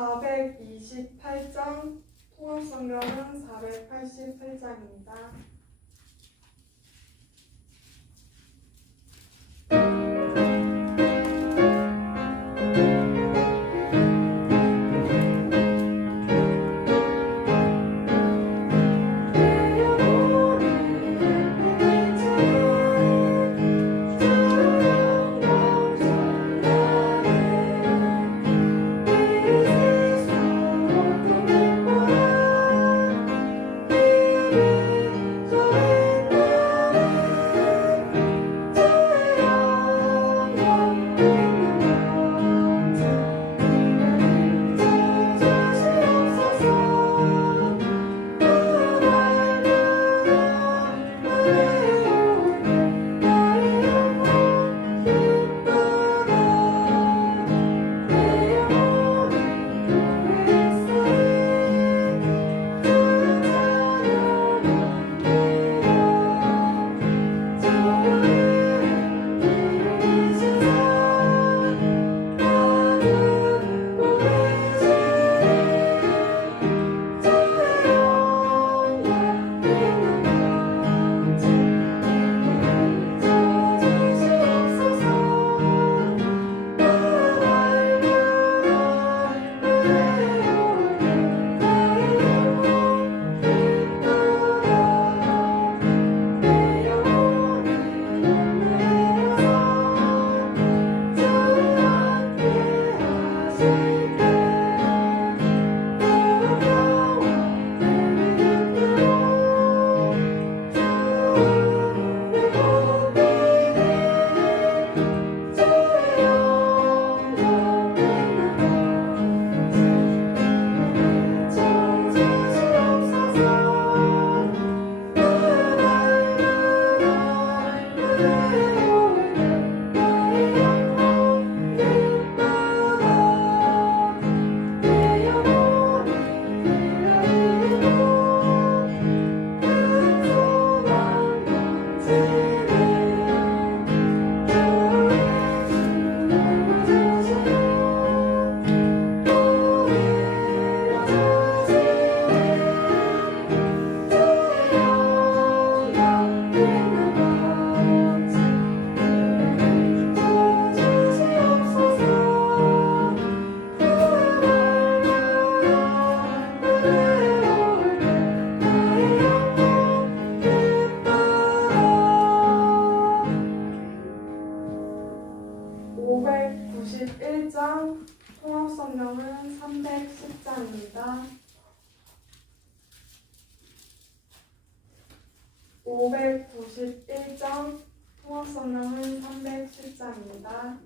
428장, 통합성경은 488장입니다. 통합성경은 310장입니다. 591장, 통합성경은 310장입니다.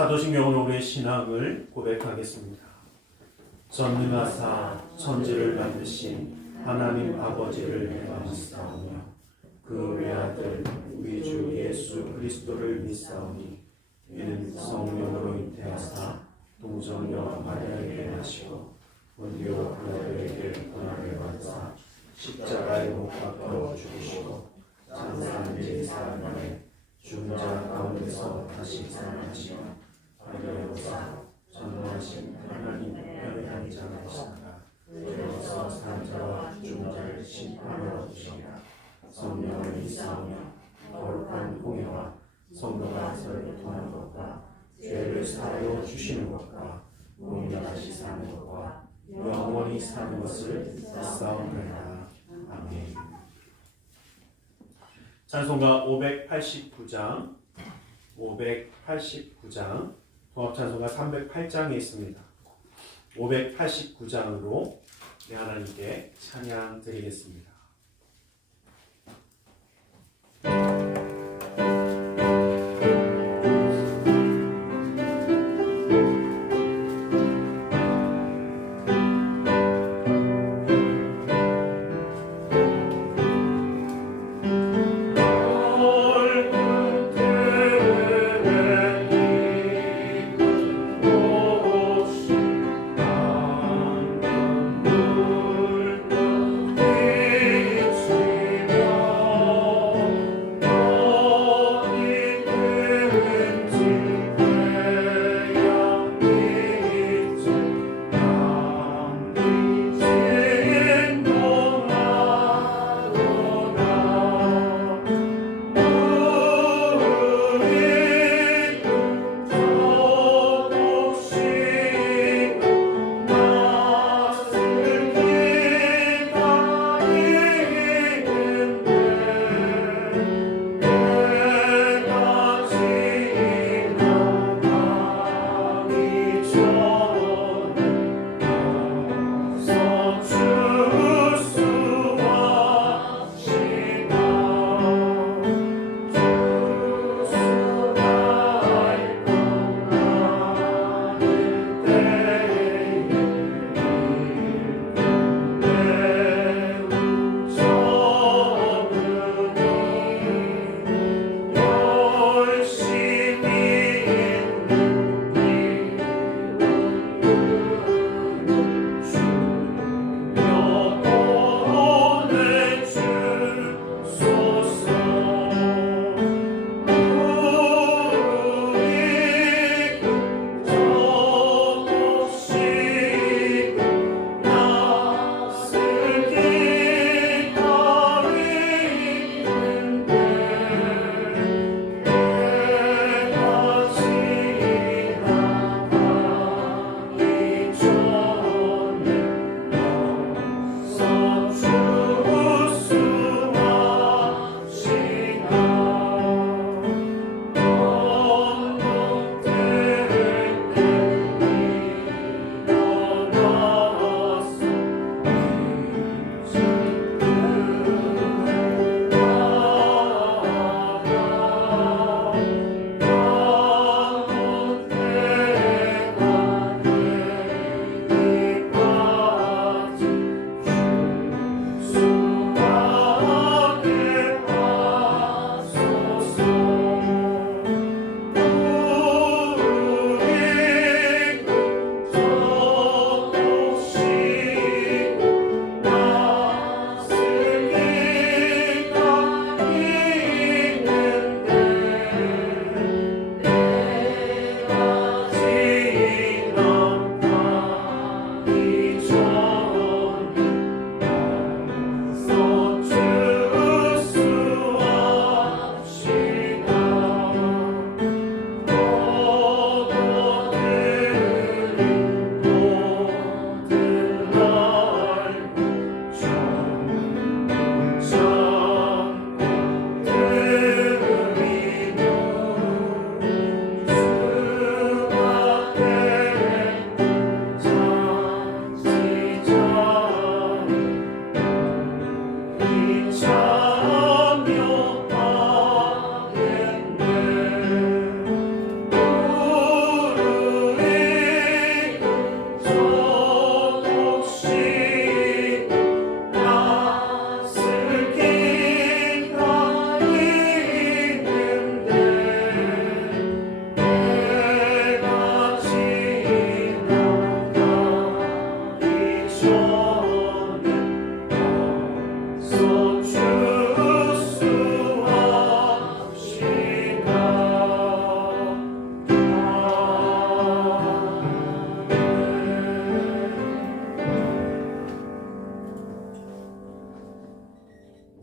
사도신경으로 우리의 신앙을 고백하겠습니다. 전능하사 천지를 만드신 하나님 아버지를 믿사오며 그 외아들 우리 주 예수 그리스도를 믿사오니 이는 성령으로 잉태하사 동정녀 마리아에게 나시고 본디오 빌라도에게 고난을 받으사 십자가에 못 박혀 죽으시고 장사한 지 4일만에 죽은 자 가운데서 다시 살아나시며 하늘에로서 전능하신 하나님의 편리한 자이시다가 내려서 산 자와 죽은 자를 심판하러 오시리라. 성령을 믿사오며 거룩한 공예와 성도가 서로 통하는 것과 죄를 사하여 주시는 것과 몸이 다시 사는 것과 영원히 사는 것을 믿사옵나이다. 아멘. 찬송가 589장 통합찬송가 308장에 있습니다. 589장으로 하나님께 찬양 드리겠습니다. 내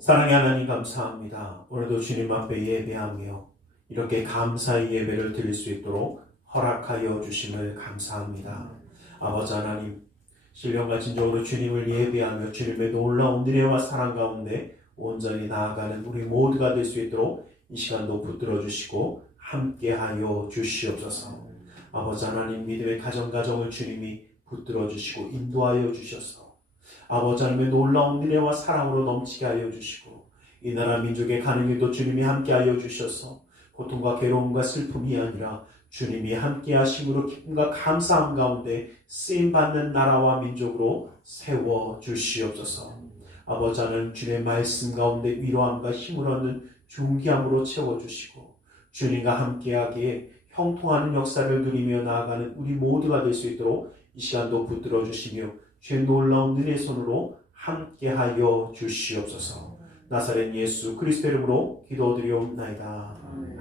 사랑의 하나님 감사합니다. 오늘도 주님 앞에 예배하며 이렇게 감사의 예배를 드릴 수 있도록 허락하여 주심을 감사합니다. 아버지 하나님, 신령과 진정으로 주님을 예배하며 주님의 놀라운 은혜와 사랑 가운데 온전히 나아가는 우리 모두가 될 수 있도록 이 시간도 붙들어 주시고 함께하여 주시옵소서. 아버지 하나님, 믿음의 가정을 주님이 붙들어 주시고 인도하여 주셔서 아버지 하나님의 놀라운 은혜와 사랑으로 넘치게 하여 주시고 이 나라 민족의 가는 길도 주님이 함께하여 주셔서 고통과 괴로움과 슬픔이 아니라 주님이 함께 하심으로 기쁨과 감사함 가운데 쓰임받는 나라와 민족으로 세워 주시옵소서. 아버지 하나님, 주님의 말씀 가운데 위로함과 힘을 얻는 존귀함으로 채워주시고 주님과 함께하기에 형통하는 역사를 누리며 나아가는 우리 모두가 될 수 있도록 이 시간도 붙들어 주시며 주의 놀라운 은혜의 손으로 함께하여 주시옵소서. 나사렛 예수 그리스도 이름으로 기도드리옵나이다. 아멘.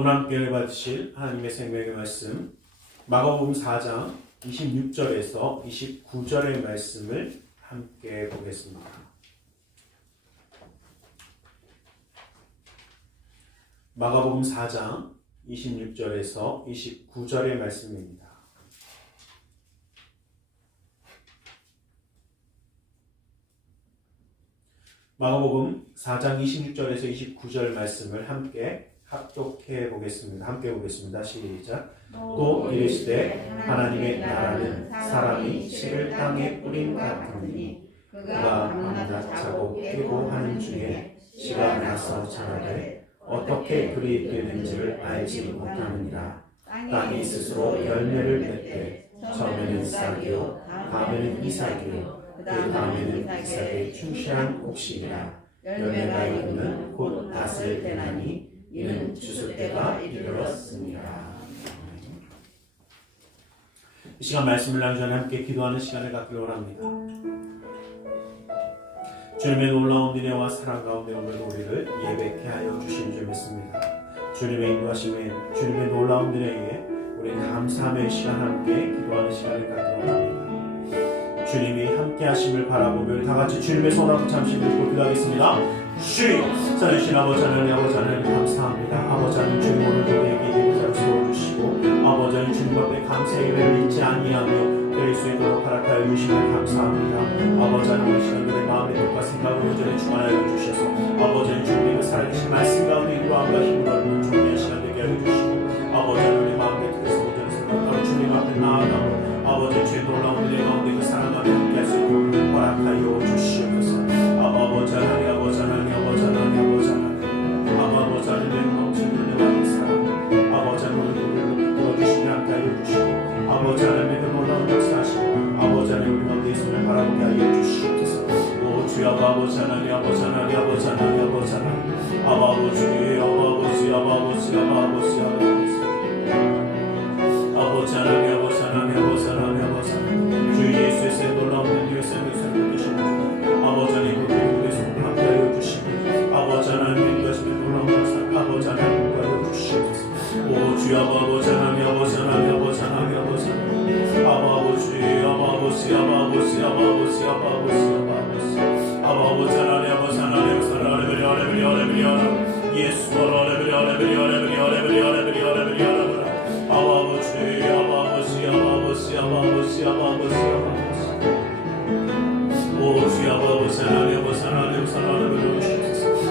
오늘 함께 받으실 하나님의 생명의 말씀 마가복음 4장 26절에서 29절의 말씀을 함께 보겠습니다. 마가복음 4장 26절에서 29절의 말씀입니다. 마가복음 4장 26절에서 29절 말씀을 함께 합독해 보겠습니다. 함께 보겠습니다. 시작. 또 이르시되 하나님의 나라는 사람이 씨를 땅에 뿌린 같으니 그가 밤낮 자고 깨고 하는 중에 씨가 나서 자라되 어떻게 그리 되는지를 알지 못하느니라. 땅이 스스로 열매를 맺되 처음에는 싹이요 다음에는 이삭이요 그 다음에는 이삭의 충실한 곡식이라. 열매가 익으면 곧 낫을 대나니 이는 주술 때가 이르렀습니다. 이 시간 말씀을 나누기 전에 함께 기도하는 시간을 갖기를 원합니다. 주님의 놀라운 은혜와 사랑 가운데 오늘도 우리를 예배케 하여 주신 줄 믿습니다. 주님의 인도하심에 주님의 놀라운 은혜에 우리는 감사함의 시간 함께 기도하는 시간을 갖기를 원합니다. 주님이 함께 하심을 바라보며 다 같이 주님의 손 앞에 잠시 묻고 기도하겠습니다. 주님, 살아주신 아버지 하나님, 아버지 하나님 감사합니다. 아버지 하나님, 주님 오늘도 우리에게 예배자로 세워주시고 아버지 하나님, 주님 앞에 감사의 예배를 잊지 아니하며 드릴 수 있도록 허락하여 주시면 감사합니다. 아버지 하나님, 우리 시간들의 마음의 뜻과 생각을 온전히 충만하여 주셔서 아버지 하나님, 주님의 살아계신 말씀 가운데 인도함과 힘을 얻는 존귀한 시간 되게 하여 주시고 아버지 하나님, 우리 마음의 뜻에서 온전히 생각하고 주님 앞에 나아가고 아버지 주의 놀라운 은혜 가운데 그 사랑 가운데 함께 할 수 있도록 허락하여 주시옵소서. 아버지 하나님, 아버지 하나님, 아버지 하나님, 아버지 하나님, 아버지 하나님 넘치는 은혜와 사랑 아버지 하나님 우리를 붙들어주시며 함께 하여 주시고 아버지 하나님의 그 놀라운 역사하시고 아버지 하나님 우리 가운데 예수를 바라보게 하여 주시옵소서. 오 주여 아버지 하나님, 아버지 하나님, 아버지 하나님, 아버지 하나님, 아버지 아버지 아버지 아버지 아버지 하나님, 아버지 하나님, 아버지 하나님, 아버지 하나님, 주 예수의 놀라운 은혜의 생명을 받으시고 아버지 하나님 그 기쁨의 손을 함께하여 주시고 아버지 하나님 인도하심의 놀라운 역사 아버지 하나님 함께하여 주시옵소서. 오 주여 아버지 하나님, 아버지 하나님, 아버지 하나님, 아버지 하나님, 아버지 아버지 아버지 아버지 아버지 아버지 하나님, 아버지 하나님, 사랑하는 하나님, 예수 하나님, 하나님, 하나님, 하나님, 하나님, 하나님, 아버지 아버지 아버지 아버지 아버지 오 주여 아버지 하나님, 아버지 하나님, 사랑하는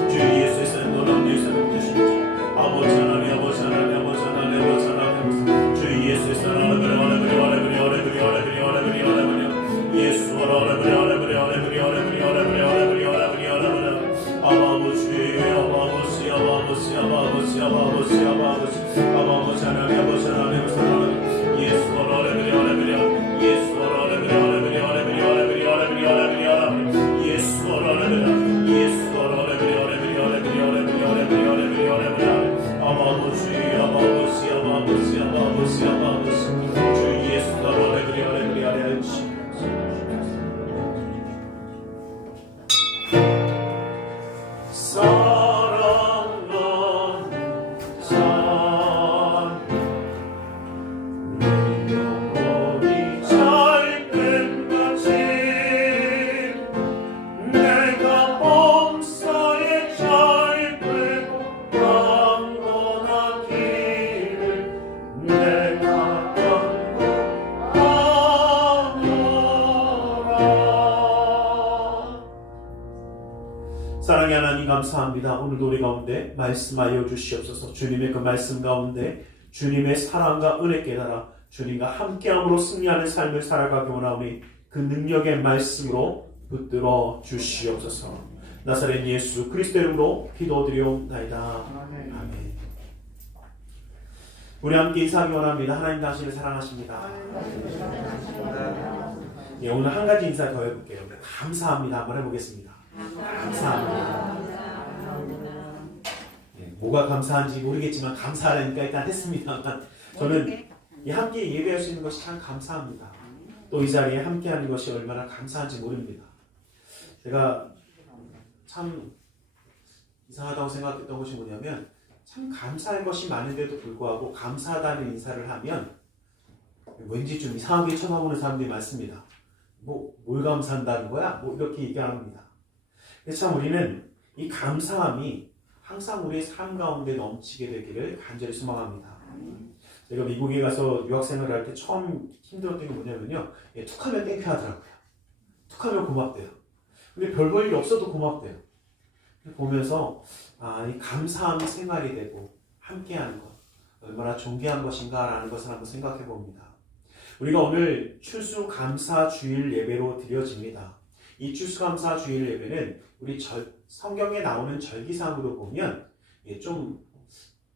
주 예수의 산 놀라운 예수를 주시옵소서. 아버지 하나님, 아버지 하나님, 아버지 하나님, 아버지 하나님, 주 예수의 산 하나님, 하나님, 하나님, 하나님, 하나님, 하나님, 하나님, 예수 하나님, 하나님, 하나님, 하나님, 하나님, 하나님, 하나님, 아버지 아버지 아버지 아버지 아버지 아버지 아버지 하나님, 아버지 하나님, 사랑하는 예수 하나님, 하나님, 예수 하나님. 감사합니다. 오늘도 우리 가운데 말씀하여 주시옵소서. 주님의 그 말씀 가운데 주님의 사랑과 은혜 깨달아 주님과 함께함으로 승리하는 삶을 살아가기 원하오니 그 능력의 말씀으로 붙들어 주시옵소서. 나사렛 예수 그리스도 이름으로 기도드리옵나이다. 아멘. 우리 함께 인사하기 원합니다. 하나님 당신을 사랑하십니다. 예, 오늘 한 가지 인사 더 해볼게요. 감사합니다. 한번 해보겠습니다. 감사합니다. 예, 뭐가 감사한지 모르겠지만 감사하니까 일단 했습니다만 저는 이 함께 예배할 수 있는 것이 참 감사합니다. 또 이 자리에 함께하는 것이 얼마나 감사한지 모릅니다. 제가 참 이상하다고 생각했던 것이 뭐냐면 참 감사할 것이 많은데도 불구하고 감사하다는 인사를 하면 왠지 좀 이상하게 쳐다보는 사람들이 많습니다. 뭘 감사한다는 거야? 이렇게 얘기합니다. 그래서 참 우리는 이 감사함이 항상 우리의 삶 가운데 넘치게 되기를 간절히 소망합니다. 제가 미국에 가서 유학생활을 할 때 처음 힘들었던 게 뭐냐면요. 툭하면 땡큐하더라고요. 툭하면 고맙대요. 근데 별 볼 일이 없어도 고맙대요. 보면서 이 감사함이 생활이 되고 함께하는 것 얼마나 존귀한 것인가라는 것을 한번 생각해 봅니다. 우리가 오늘 추수감사주일 예배로 드려집니다. 이 추수감사주일 예배는 우리 성경에 나오는 절기상으로 보면 좀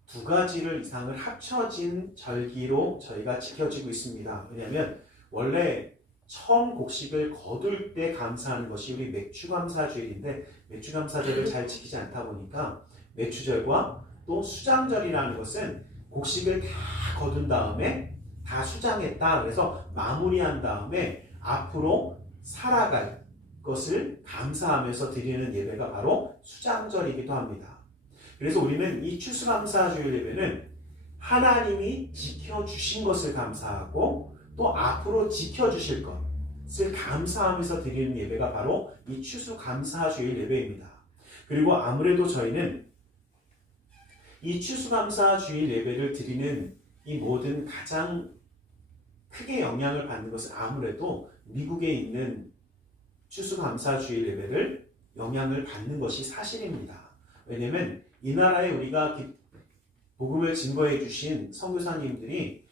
두 가지를 이상을 합쳐진 절기로 저희가 지켜지고 있습니다. 왜냐하면 원래 처음 곡식을 거둘 때 감사하는 것이 우리 맥주감사주일인데 맥주감사절을 잘 지키지 않다 보니까 맥주절과 또 수장절이라는 것은 곡식을 다 거둔 다음에 다 수장했다. 그래서 마무리한 다음에 앞으로 살아갈 것을 감사하면서 드리는 예배가 바로 수장절이기도 합니다. 그래서 우리는 이 추수감사주일 예배는 하나님이 지켜주신 것을 감사하고 또 앞으로 지켜주실 것을 감사하면서 드리는 예배가 바로 이 추수감사주일 예배입니다. 그리고 아무래도 저희는 이 추수감사주일 예배를 드리는 이 모든 가장 크게 영향을 받는 것은 아무래도 미국에 있는 추수감사주일 예배를 영향을 받는 것이 사실입니다. 왜냐하면 이 나라에 우리가 복음을 증거해 주신 선교사님들이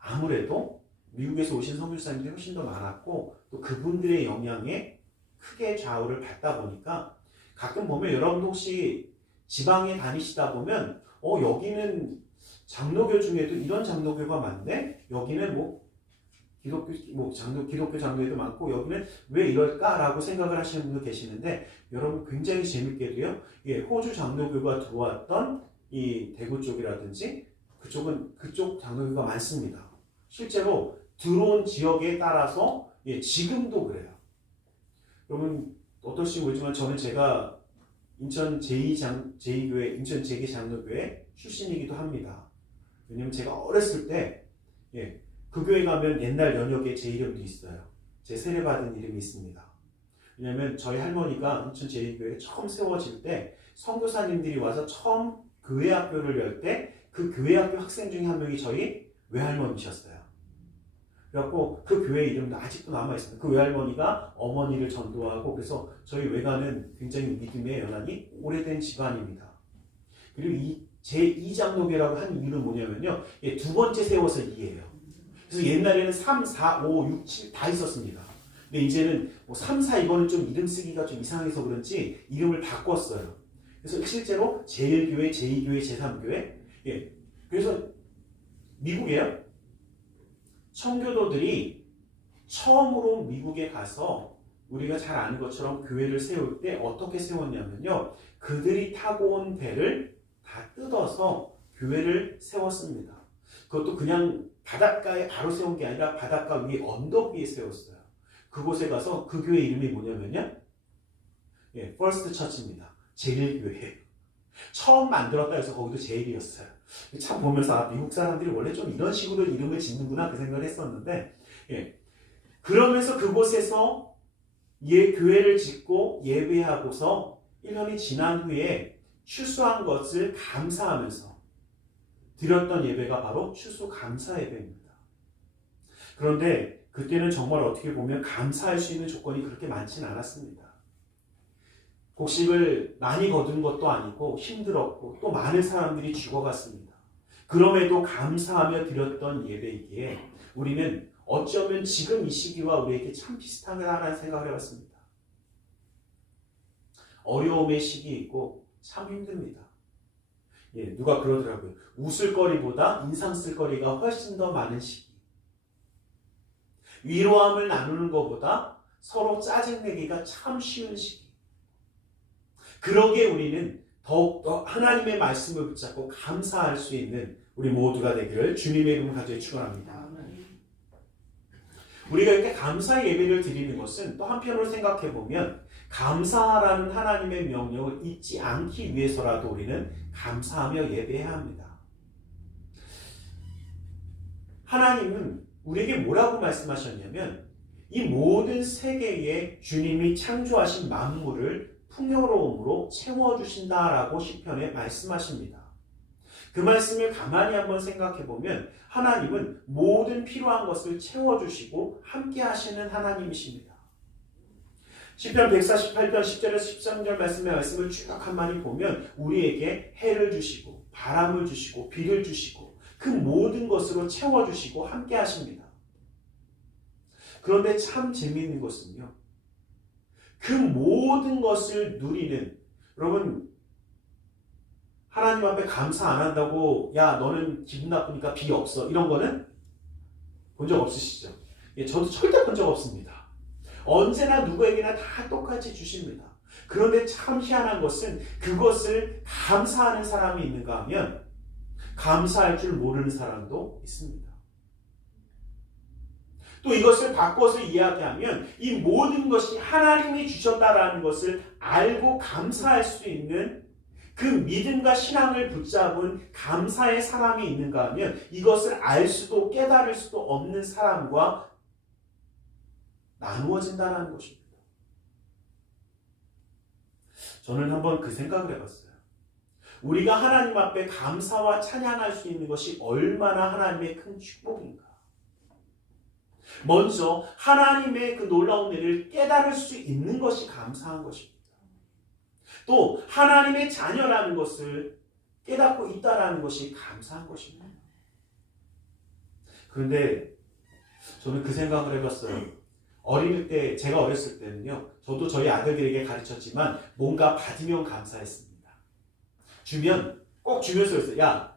아무래도 미국에서 오신 선교사님들이 훨씬 더 많았고 또 그분들의 영향에 크게 좌우를 받다 보니까 가끔 보면 여러분도 혹시 지방에 다니시다 보면 여기는 장로교 중에도 이런 장로교가 많네? 여기는 기독교 장로교도 많고 여기는 왜 이럴까라고 생각을 하시는 분도 계시는데 여러분 굉장히 재밌게도요. 호주 장로교가 들어왔던 이 대구 쪽이라든지 그쪽 장로교가 많습니다. 실제로 들어온 지역에 따라서 지금도 그래요. 여러분 어떨지 모르지만 저는 제가 인천 제2교회 인천 제2장로교회 출신이기도 합니다. 왜냐면 제가 어렸을 때 그 교회 가면 옛날 연역에 제 이름도 있어요. 제 세례받은 이름이 있습니다. 왜냐면 저희 할머니가 인천 제2교회가 처음 세워질 때 선교사님들이 와서 처음 교회학교를 열 때 그 교회학교 학생 중에 한 명이 저희 외할머니셨어요. 그래갖고 그 교회 이름도 아직도 남아있습니다. 그 외할머니가 어머니를 전도하고 그래서 저희 외가는 굉장히 믿음의 연한이 오래된 집안입니다. 그리고 이 제2장로교라고 한 이유는 뭐냐면요. 두 번째 세워서 2예요. 그래서 옛날에는 3, 4, 5, 6, 7 다 있었습니다. 근데 이제는 3, 4 이거는 좀 이름 쓰기가 좀 이상해서 그런지 이름을 바꿨어요. 그래서 실제로 제1교회, 제2교회, 제3교회 그래서 미국에요. 청교도들이 처음으로 미국에 가서 우리가 잘 아는 것처럼 교회를 세울 때 어떻게 세웠냐면요. 그들이 타고 온 배를 다 뜯어서 교회를 세웠습니다. 그것도 그냥 바닷가에 바로 세운 게 아니라 바닷가 위에 언덕 위에 세웠어요. 그곳에 가서 그 교회 이름이 뭐냐면요. 퍼스트 처치입니다. 제1교회. 처음 만들었다 해서 거기도 제1이었어요. 참 보면서 미국 사람들이 원래 좀 이런 식으로 이름을 짓는구나 그 생각을 했었는데 그러면서 그곳에서 교회를 짓고 예배하고서 1년이 지난 후에 추수한 것을 감사하면서 드렸던 예배가 바로 추수감사 예배입니다. 그런데 그때는 정말 어떻게 보면 감사할 수 있는 조건이 그렇게 많지는 않았습니다. 곡식을 많이 거둔 것도 아니고 힘들었고 또 많은 사람들이 죽어갔습니다. 그럼에도 감사하며 드렸던 예배이기에 우리는 어쩌면 지금 이 시기와 우리에게 참 비슷하다는 생각을 해봤습니다. 어려움의 시기이고 참 힘듭니다. 누가 그러더라고요. 웃을 거리보다 인상 쓸 거리가 훨씬 더 많은 시기. 위로함을 나누는 것보다 서로 짜증내기가 참 쉬운 시기. 그러기에 우리는 더욱더 하나님의 말씀을 붙잡고 감사할 수 있는 우리 모두가 되기를 주님의 이름 간절히 축원합니다. 우리가 이렇게 감사 예배를 드리는 것은 또 한편으로 생각해 보면 감사라는 하나님의 명령을 잊지 않기 위해서라도 우리는 감사하며 예배해야 합니다. 하나님은 우리에게 뭐라고 말씀하셨냐면 이 모든 세계에 주님이 창조하신 만물을 풍요로움으로 채워주신다라고 시편에 말씀하십니다. 그 말씀을 가만히 한번 생각해 보면 하나님은 모든 필요한 것을 채워주시고 함께 하시는 하나님이십니다. 시편 148편 10절에서 13절 말씀을 쭉 한마디 보면 우리에게 해를 주시고 바람을 주시고 비를 주시고 그 모든 것으로 채워주시고 함께 하십니다. 그런데 참 재미있는 것은요. 그 모든 것을 누리는 여러분 하나님 앞에 감사 안 한다고 야 너는 기분 나쁘니까 비 없어 이런 거는 본 적 없으시죠? 저도 절대 본 적 없습니다. 언제나 누구에게나 다 똑같이 주십니다. 그런데 참 희한한 것은 그것을 감사하는 사람이 있는가 하면 감사할 줄 모르는 사람도 있습니다. 또 이것을 바꿔서 이야기하면 이 모든 것이 하나님이 주셨다라는 것을 알고 감사할 수 있는 그 믿음과 신앙을 붙잡은 감사의 사람이 있는가 하면 이것을 알 수도 깨달을 수도 없는 사람과 나누어진다는 것입니다. 저는 한번 그 생각을 해봤어요. 우리가 하나님 앞에 감사와 찬양할 수 있는 것이 얼마나 하나님의 큰 축복인가. 먼저 하나님의 그 놀라운 일을 깨달을 수 있는 것이 감사한 것입니다. 또 하나님의 자녀라는 것을 깨닫고 있다는 것이 감사한 것입니다. 그런데 저는 그 생각을 해봤어요. 어릴 때, 제가 어렸을 때는요, 저도 저희 아들들에게 가르쳤지만 뭔가 받으면 감사했습니다. 주면 꼭 주면서 했어요. 야,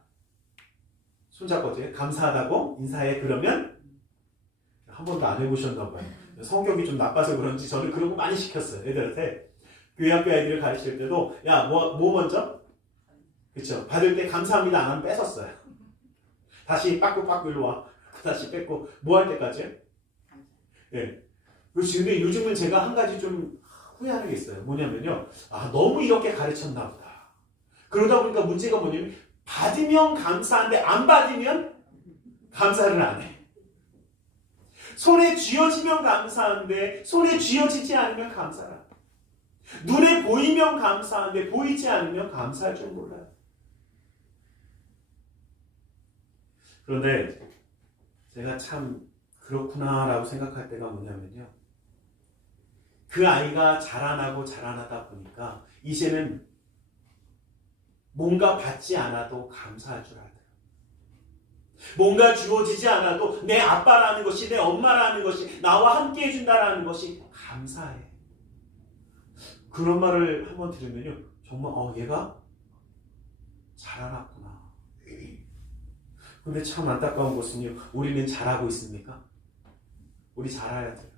손잡고 감사하다고 인사해. 그러면 한 번도 안 해보셨나 봐요. 성격이 좀 나빠서 그런지 저는 그런 거 많이 시켰어요. 애들한테. 교회 학교 아이들을 가르칠 때도 야, 뭐 먼저? 그렇죠. 받을 때 감사합니다 안 하면 뺏었어요. 다시 빠꾸빠꾸 일로 와. 다시 뺏고 뭐 할 때까지? 예. 그렇지. 근데 요즘은 제가 한 가지 좀 후회하는 게 있어요. 뭐냐면요. 너무 이렇게 가르쳤나 보다. 그러다 보니까 문제가 뭐냐면 받으면 감사한데 안 받으면 감사를 안 해. 손에 쥐어지면 감사한데 손에 쥐어지지 않으면 감사를 안 해. 눈에 보이면 감사한데 보이지 않으면 감사할 줄 몰라요. 그런데 제가 참 그렇구나라고 생각할 때가 뭐냐면요. 그 아이가 자라나다 보니까 이제는 뭔가 받지 않아도 감사할 줄 알아요. 뭔가 주어지지 않아도 내 아빠라는 것이 내 엄마라는 것이 나와 함께 해준다라는 것이 감사해. 그런 말을 한번 들으면요. 정말 얘가 자라났구나. 근데 참 안타까운 것은요. 우리는 잘하고 있습니까? 우리 잘해야 돼요.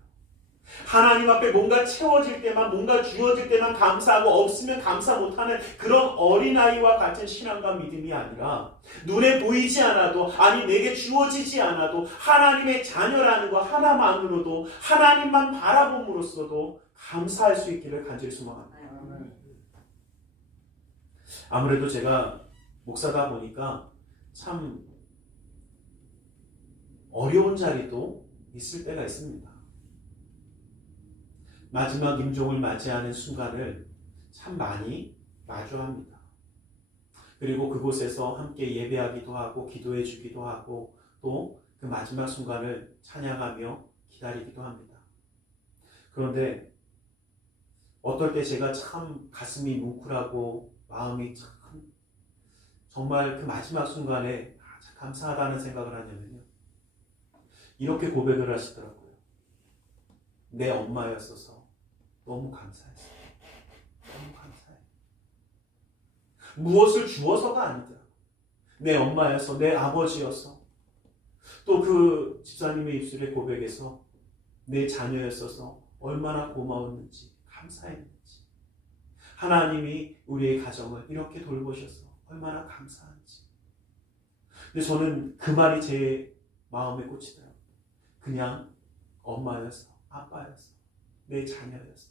하나님 앞에 뭔가 채워질 때만 뭔가 주어질 때만 감사하고 없으면 감사 못하는 그런 어린아이와 같은 신앙과 믿음이 아니라 눈에 보이지 않아도 아니 내게 주어지지 않아도 하나님의 자녀라는 것 하나만으로도 하나님만 바라봄으로써도 감사할 수 있기를 간절히 소망합니다. 아무래도 제가 목사다 보니까 참 어려운 자리도 있을 때가 있습니다. 마지막 임종을 맞이하는 순간을 참 많이 마주합니다. 그리고 그곳에서 함께 예배하기도 하고 기도해 주기도 하고 또 그 마지막 순간을 찬양하며 기다리기도 합니다. 그런데 어떨 때 제가 참 가슴이 뭉클하고 마음이 참 정말 그 마지막 순간에 참 감사하다는 생각을 하냐면요. 이렇게 고백을 하시더라고요. 내 엄마였어서 너무 감사했어요. 너무 감사해. 무엇을 주어서가 아니더라고요. 내 엄마여서, 내 아버지여서, 또 그 집사님의 입술의 고백에서 내 자녀였어서 얼마나 고마웠는지, 감사했는지, 하나님이 우리의 가정을 이렇게 돌보셔서 얼마나 감사한지. 근데 저는 그 말이 제 마음에 꽂히더라고요. 그냥 엄마였어, 아빠였어, 내 자녀였어.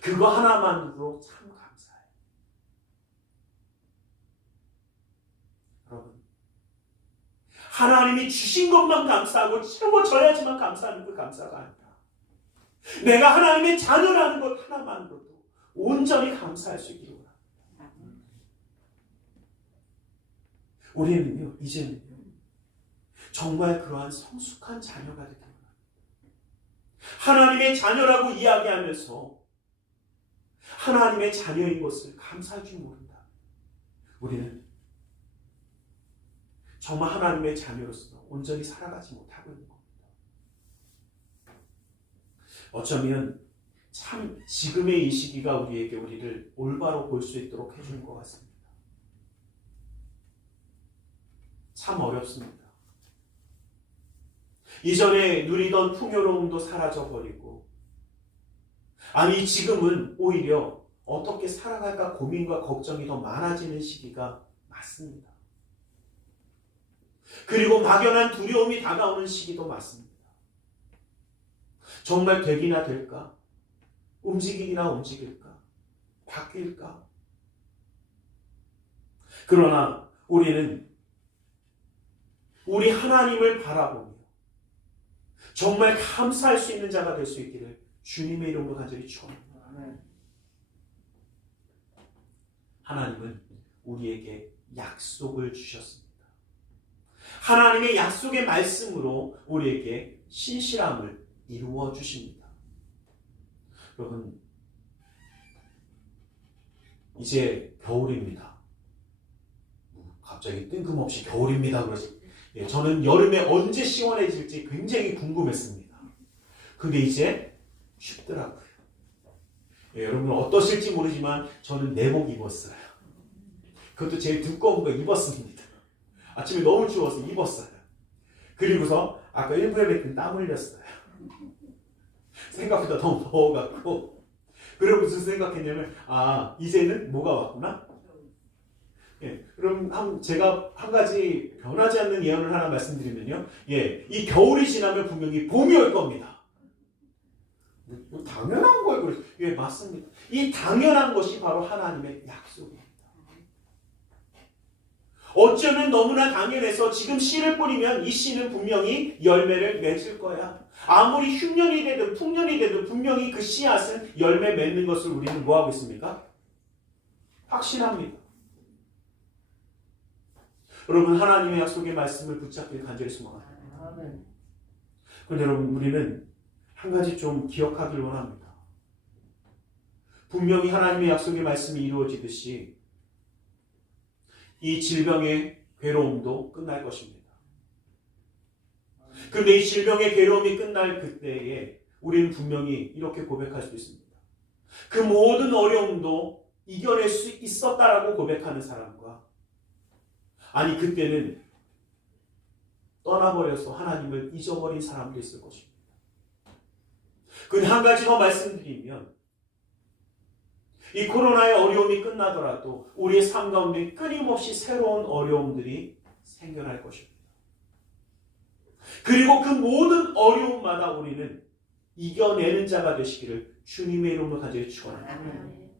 그거 하나만으로 참 감사해요. 여러분, 하나님이 주신 것만 감사하고 채워져야지만 감사하는 그 감사가 아니라 내가 하나님의 자녀라는 것 하나만으로도 온전히 감사할 수 있기를 원합니다. 우리는요, 이제는요, 정말 그러한 성숙한 자녀가 되기를 원합니다. 하나님의 자녀라고 이야기하면서 하나님의 자녀인 것을 감사할 줄 모른다. 우리는 정말 하나님의 자녀로서 온전히 살아가지 못하고 있는 겁니다. 어쩌면 참 지금의 이 시기가 우리에게 우리를 올바로 볼 수 있도록 해주는 것 같습니다. 참 어렵습니다. 이전에 누리던 풍요로움도 사라져버리고, 아니 지금은 오히려 어떻게 살아갈까 고민과 걱정이 더 많아지는 시기가 맞습니다. 그리고 막연한 두려움이 다가오는 시기도 맞습니다. 정말 되기나 될까? 움직이기나 움직일까? 바뀔까? 그러나 우리는 우리 하나님을 바라보며 정말 감사할 수 있는 자가 될 수 있기를 주님의 이름으로 간절히 축원합니다. 하나님은 우리에게 약속을 주셨습니다. 하나님의 약속의 말씀으로 우리에게 신실함을 이루어 주십니다. 여러분, 이제 겨울입니다. 갑자기 뜬금없이 겨울입니다 그러지. 저는 여름에 언제 시원해질지 굉장히 궁금했습니다. 그게 이제 춥더라고요. 여러분 어떠실지 모르지만 저는 내복 입었어요. 그것도 제일 두꺼운 거 입었습니다. 아침에 너무 추워서 입었어요. 그리고서 아까 일부에 뱉은 땀 흘렸어요. 생각보다 너무 더워갖고. 그리고 무슨 생각했냐면, 아, 이제는 뭐가 왔구나? 그럼 제가 한 가지 변하지 않는 예언을 하나 말씀드리면요. 이 겨울이 지나면 분명히 봄이 올 겁니다. 당연한 거예요. 맞습니다. 이 당연한 것이 바로 하나님의 약속입니다. 어쩌면 너무나 당연해서 지금 씨를 뿌리면 이 씨는 분명히 열매를 맺을 거야. 아무리 흉년이 되든 풍년이 되든 분명히 그 씨앗은 열매 맺는 것을 우리는 뭐하고 있습니까? 확신합니다. 여러분, 하나님의 약속의 말씀을 붙잡길 간절히 소망합니다. 그런데 여러분, 우리는 한 가지 좀 기억하길 원합니다. 분명히 하나님의 약속의 말씀이 이루어지듯이 이 질병의 괴로움도 끝날 것입니다. 그런데 이 질병의 괴로움이 끝날 그때에 우리는 분명히 이렇게 고백할 수 있습니다. 그 모든 어려움도 이겨낼 수 있었다라고 고백하는 사람과, 아니 그때는 떠나버려서 하나님을 잊어버린 사람도 있을 것입니다. 근데 한 가지 더 말씀드리면, 이 코로나의 어려움이 끝나더라도 우리의 삶 가운데 끊임없이 새로운 어려움들이 생겨날 것입니다. 그리고 그 모든 어려움마다 우리는 이겨내는 자가 되시기를 주님의 이름으로 간절히 축원합니다.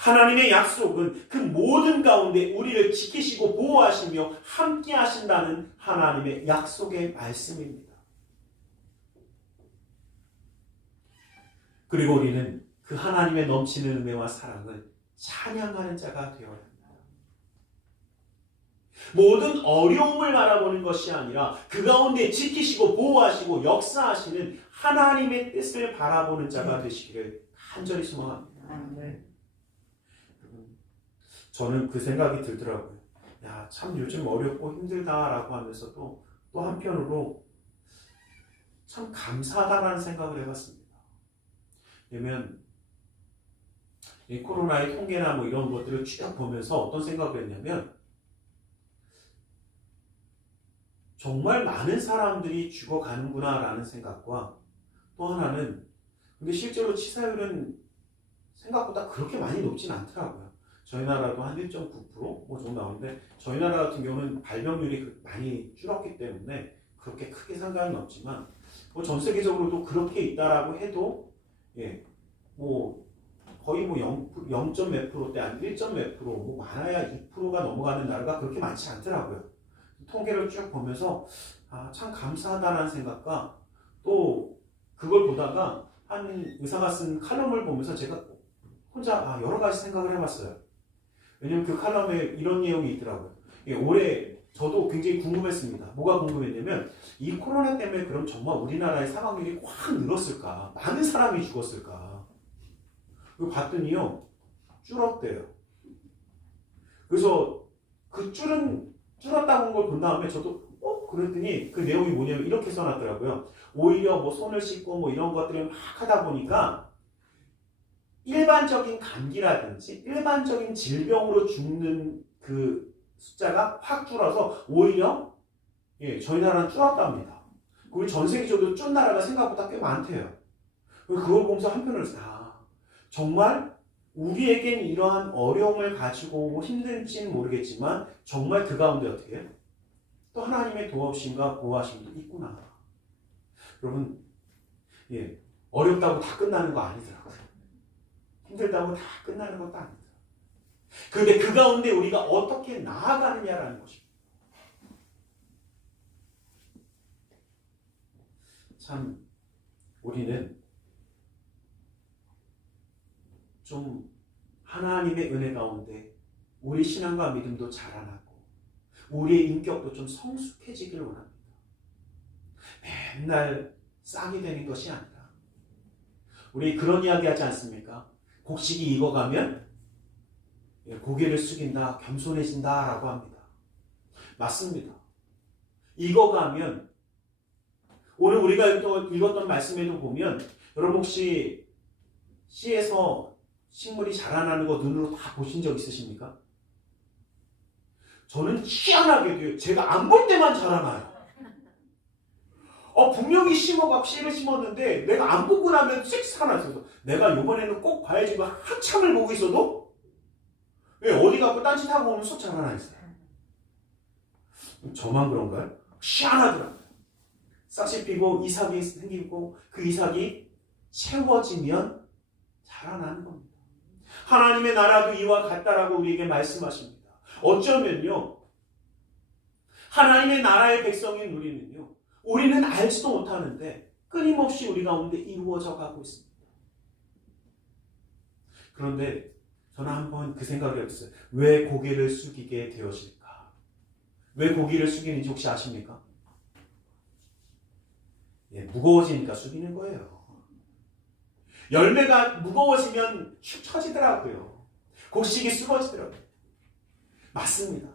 하나님의 약속은 그 모든 가운데 우리를 지키시고 보호하시며 함께 하신다는 하나님의 약속의 말씀입니다. 그리고 우리는 그 하나님의 넘치는 은혜와 사랑을 찬양하는 자가 되어야 합니다. 모든 어려움을 바라보는 것이 아니라 그 가운데 지키시고 보호하시고 역사하시는 하나님의 뜻을 바라보는 자가 되시기를 간절히 소망합니다. 아멘. 저는 그 생각이 들더라고요. 야, 참 요즘 어렵고 힘들다라고 하면서도 또 한편으로 참 감사하다라는 생각을 해봤습니다. 왜냐면 이 코로나의 통계나 뭐 이런 것들을 쭉 보면서 어떤 생각을 했냐면 정말 많은 사람들이 죽어가는구나라는 생각과 또 하나는 근데 실제로 치사율은 생각보다 그렇게 많이 높진 않더라고요. 저희 나라도 한 1.9% 뭐 정도 나오는데 저희 나라 같은 경우는 발병률이 많이 줄었기 때문에 그렇게 크게 상관은 없지만 뭐 전 세계적으로도 그렇게 있다라고 해도 뭐 거의 뭐 0. 몇 프로대 아니 1. 몇 프로 뭐 많아야 2%가 넘어가는 나라가 그렇게 많지 않더라고요. 통계를 쭉 보면서 참 감사하다는 생각과 또 그걸 보다가 한 의사가 쓴 칼럼을 보면서 제가 혼자 여러 가지 생각을 해봤어요. 왜냐면 그 칼럼에 이런 내용이 있더라고요. 올해 저도 굉장히 궁금했습니다. 뭐가 궁금했냐면 이 코로나 때문에 그럼 정말 우리나라의 사망률이 확 늘었을까? 많은 사람이 죽었을까? 그리고 봤더니요 줄었대요. 그래서 그 줄었다고 한 걸 본 다음에 저도 그랬더니 그 내용이 뭐냐면 이렇게 써놨더라고요. 오히려 뭐 손을 씻고 뭐 이런 것들을 막 하다 보니까 일반적인 감기라든지 일반적인 질병으로 죽는 그 숫자가 확 줄어서 오히려 저희 나라는 줄었답니다. 그리고 전 세계적으로 준 나라가 생각보다 꽤 많대요. 그걸 보면서 한편으로 정말 우리에겐 이러한 어려움을 가지고 오고 힘든지는 모르겠지만 정말 그 가운데 어떻게 해요? 또 하나님의 도와주심과 보호하심도 있구나. 여러분 어렵다고 다 끝나는 거 아니더라고요. 힘들다고 다 끝나는 것도 아니더라고요. 그런데 그 가운데 우리가 어떻게 나아가느냐라는 것입니다. 참 우리는 좀 하나님의 은혜 가운데 우리 신앙과 믿음도 자라나고 우리의 인격도 좀 성숙해지길 원합니다. 맨날 싹이 되는 것이 아니라 우리 그런 이야기 하지 않습니까? 곡식이 익어가면 고개를 숙인다, 겸손해진다 라고 합니다. 맞습니다. 익어가면 오늘 우리가 읽었던 말씀에도 보면 여러분 혹시 씨에서 식물이 자라나는 거 눈으로 다 보신 적 있으십니까? 저는 희한하게도요. 제가 안 볼 때만 자라나요. 분명히 씨를 심었는데 내가 안 보고 나면 씩 살아났어요. 내가 이번에는 꼭 봐야지 한참을 보고 있어도 어디 가고 딴짓하고 오면 쏙 자라나 있어요. 저만 그런가요? 희한하더라고요. 싹이 피고 이삭이 생기고 그 이삭이 채워지면 자라나는 겁니다. 하나님의 나라도 이와 같다라고 우리에게 말씀하십니다. 어쩌면요 하나님의 나라의 백성인 우리는 알지도 못하는데 끊임없이 우리 가운데 이루어져 가고 있습니다. 그런데 저는 한번 그 생각을 해봤어요. 왜 고개를 숙이게 되어질까? 왜 고개를 숙이는지 혹시 아십니까? 무거워지니까 숙이는 거예요. 열매가 무거워지면 축 처지더라고요. 곡식이 쑥어지더라고요. 맞습니다.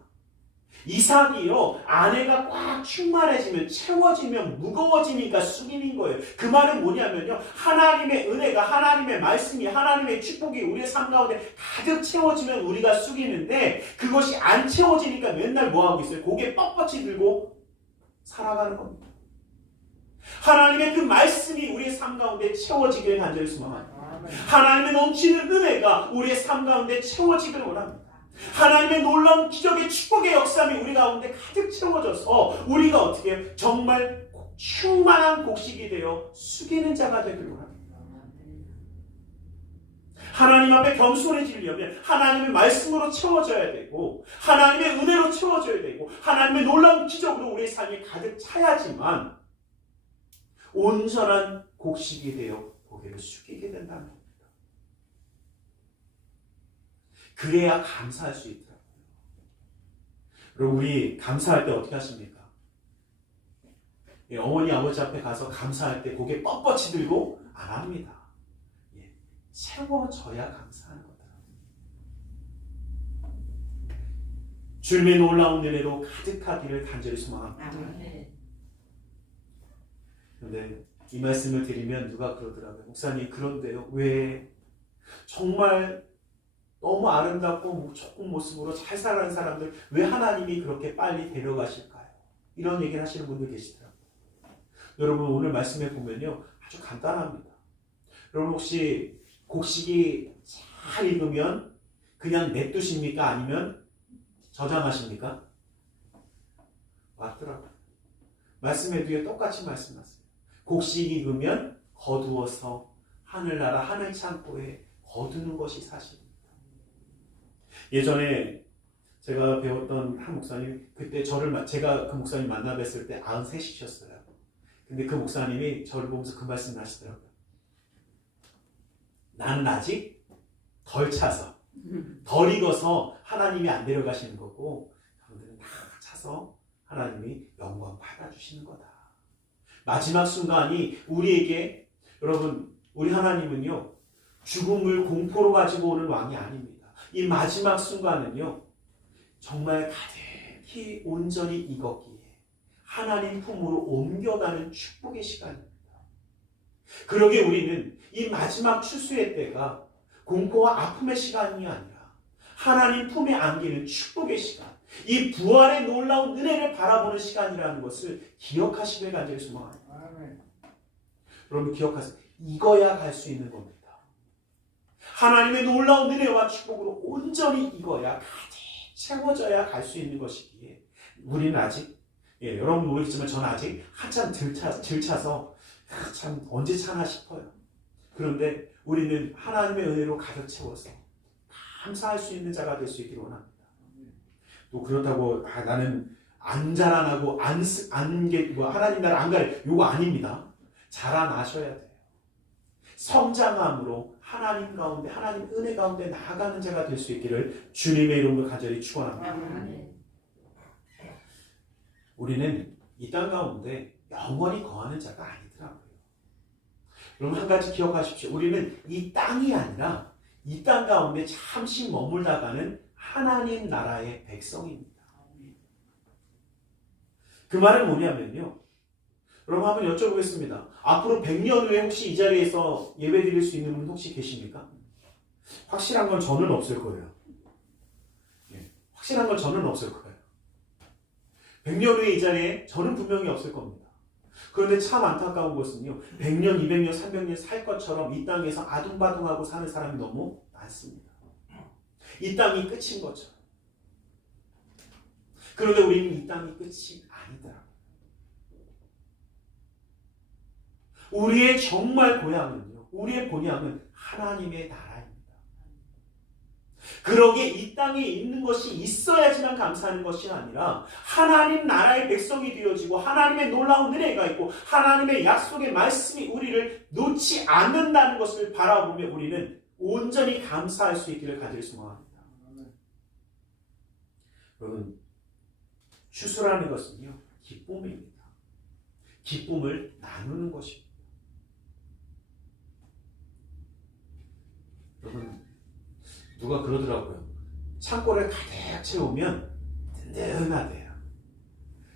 이삭이요 안에가 꽉 충만해지면 채워지면 무거워지니까 숙이는 거예요. 그 말은 뭐냐면요 하나님의 은혜가 하나님의 말씀이 하나님의 축복이 우리의 삶 가운데 가득 채워지면 우리가 숙이는데 그것이 안 채워지니까 맨날 뭐하고 있어요? 고개 뻣뻣이 들고 살아가는 겁니다. 하나님의 그 말씀이 우리의 삶 가운데 채워지길 간절히 소망합니다. 하나님의 넘치는 은혜가 우리의 삶 가운데 채워지길 원합니다. 하나님의 놀라운 기적의 축복의 역사함이 우리 가운데 가득 채워져서 우리가 어떻게 정말 충만한 곡식이 되어 숙이는 자가 되길 원합니다. 하나님 앞에 겸손해지려면 하나님의 말씀으로 채워져야 되고 하나님의 은혜로 채워져야 되고 하나님의 놀라운 기적으로 우리의 삶이 가득 차야지만 온전한 곡식이 되어 고개를 숙이게 된다는 겁니다. 그래야 감사할 수 있더라고요. 그리고 우리 감사할 때 어떻게 하십니까? 어머니 아버지 앞에 가서 감사할 때 고개 뻣뻣이 들고 안 합니다. 채워져야 감사하는 거다. 주님의 놀라운 은혜로 가득하기를 간절히 소망합니다. 그런데 이 말씀을 드리면 누가 그러더라고요. 목사님, 그런데요, 왜 정말 너무 아름답고 좋은 모습으로 잘 살아가는 사람들 왜 하나님이 그렇게 빨리 데려가실까요? 이런 얘기를 하시는 분들 계시더라고요. 여러분, 오늘 말씀에 보면요, 아주 간단합니다. 여러분, 혹시 곡식이 잘 익으면 그냥 냅두십니까? 아니면 저장하십니까? 맞더라고요. 말씀에 뒤에 똑같이 말씀하세요. 곡식이 익으면 거두어서 하늘나라 하늘 창고에 거두는 것이 사실입니다. 예전에 제가 배웠던 한 목사님, 그때 제가 그 목사님 만나 뵀을 때 93이셨어요. 근데 그 목사님이 저를 보면서 그 말씀을 하시더라고요. 나는 아직 덜 차서, 덜 익어서 하나님이 안 데려가시는 거고, 여러분들은 다 차서 하나님이 영광 받아주시는 거다. 마지막 순간이 우리에게, 여러분, 우리 하나님은요, 죽음을 공포로 가지고 오는 왕이 아닙니다. 이 마지막 순간은요, 정말 가득히 온전히 익었기에 하나님 품으로 옮겨가는 축복의 시간입니다. 그러게 우리는 이 마지막 추수의 때가 공포와 아픔의 시간이 아니라 하나님 품에 안기는 축복의 시간, 이 부활의 놀라운 은혜를 바라보는 시간이라는 것을 기억하시길 간절히 소망합니다. 여러분, 기억하세요. 익어야 갈 수 있는 겁니다. 하나님의 놀라운 은혜와 축복으로 온전히 익어야 가득 채워져야 갈 수 있는 것이기에 우리는 아직, 여러분 모르겠지만 저는 아직 한참 들차서 참 언제 차나 싶어요. 그런데 우리는 하나님의 은혜로 가득 채워서 감사할 수 있는 자가 될 수 있기를 원합니다. 또 그렇다고 나는 안 자라나고 하나님 나라 안 갈 요거 아닙니다. 자라나셔야 돼요. 성장함으로 하나님 가운데, 하나님 은혜 가운데 나아가는 자가 될 수 있기를 주님의 이름으로 간절히 축원합니다. 우리는 이 땅 가운데 영원히 거하는 자가 아니더라고요. 여러분, 한 가지 기억하십시오. 우리는 이 땅이 아니라 이 땅 가운데 잠시 머물다가는 하나님 나라의 백성입니다. 그 말은 뭐냐면요, 여러분 한번 여쭤보겠습니다. 앞으로 100년 후에 혹시 이 자리에서 예배 드릴 수 있는 분 혹시 계십니까? 확실한 건 저는 없을 거예요. 확실한 건 저는 없을 거예요. 100년 후에 이 자리에 저는 분명히 없을 겁니다. 그런데 참 안타까운 것은요, 100년, 200년, 300년 살 것처럼 이 땅에서 아둥바둥하고 사는 사람이 너무 많습니다. 이 땅이 끝인 것처럼. 그런데 우리는 이 땅이 끝이 아니더라고요. 우리의 정말 고향은요, 우리의 본향은 하나님의 나라입니다. 그러기에 이 땅에 있는 것이 있어야지만 감사하는 것이 아니라 하나님 나라의 백성이 되어지고 하나님의 놀라운 은혜가 있고 하나님의 약속의 말씀이 우리를 놓지 않는다는 것을 바라보며 우리는 온전히 감사할 수 있기를 간절히 소망합니다. 여러분, 추수라는 것은요, 기쁨입니다. 기쁨을 나누는 것입니다. 여러분, 누가 그러더라고요. 창고를 가득 채우면 든든하대요.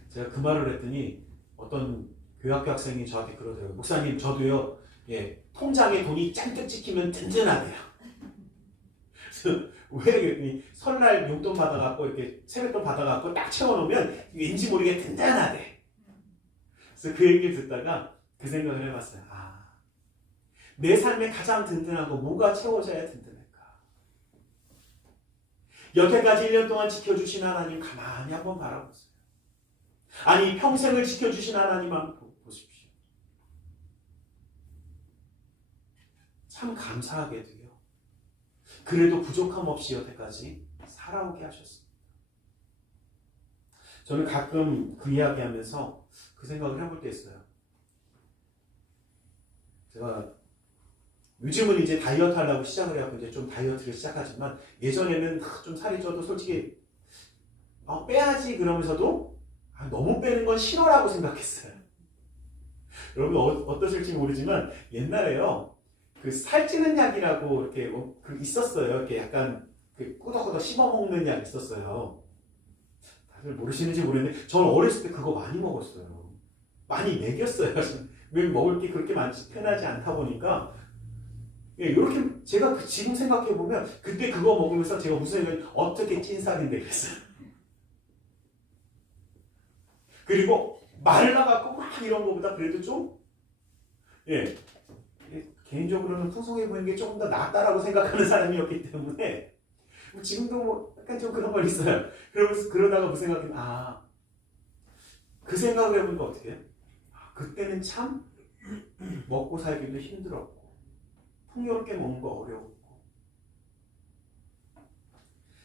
제가 그 말을 했더니 어떤 교학교 학생이 저한테 그러더라고요. 목사님, 저도요, 통장에 돈이 잔뜩 찍히면 든든하대요. 그래서 왜 그랬더니 설날 용돈 받아갖고 이렇게 세뱃돈 받아갖고 딱 채워놓으면 왠지 모르게 든든하대. 그래서 그 얘기를 듣다가 그 생각을 해봤어요. 내 삶에 가장 든든하고 뭐가 채워져야 든든할까? 여태까지 1년 동안 지켜주신 하나님 가만히 한번 바라보세요. 아니, 평생을 지켜주신 하나님 한번 보십시오. 참 감사하게도요, 그래도 부족함 없이 여태까지 살아오게 하셨습니다. 저는 가끔 그 이야기 하면서 그 생각을 해볼 때 있어요. 제가 요즘은 이제 다이어트 하려고 시작을 해갖고 이제 좀 다이어트를 시작하지만 예전에는 좀 살이 쪄도 솔직히 빼야지 그러면서도 너무 빼는 건 싫어라고 생각했어요. 여러분 어떠실지 모르지만 옛날에요, 그 살찌는 약이라고 이렇게 그 있었어요. 이렇게 약간 그 꾸덕꾸덕 씹어 먹는 약 있었어요. 다들 모르시는지 모르겠는데 저는 어렸을 때 그거 많이 먹었어요. 많이 먹였어요. 왜 먹을 게 그렇게 많지 편하지 않다 보니까 예, 이렇게 제가 지금 생각해 보면 그때 그거 먹으면서 제가 무슨 생각이 어떻게 찐살인데 그랬어요. 그리고 말라갖고 막 이런 거보다 그래도 좀 예, 개인적으로는 풍성해 보이는 게 조금 더 낫다라고 생각하는 사람이었기 때문에 지금도 뭐 약간 좀 그런 걸 있어요. 그러면서 그러다가 무슨 생각이 그 생각을 해보니까 어떻게 해요? 그때는 참 먹고 살기도 힘들었고 풍요롭게 먹는 거 어려웠고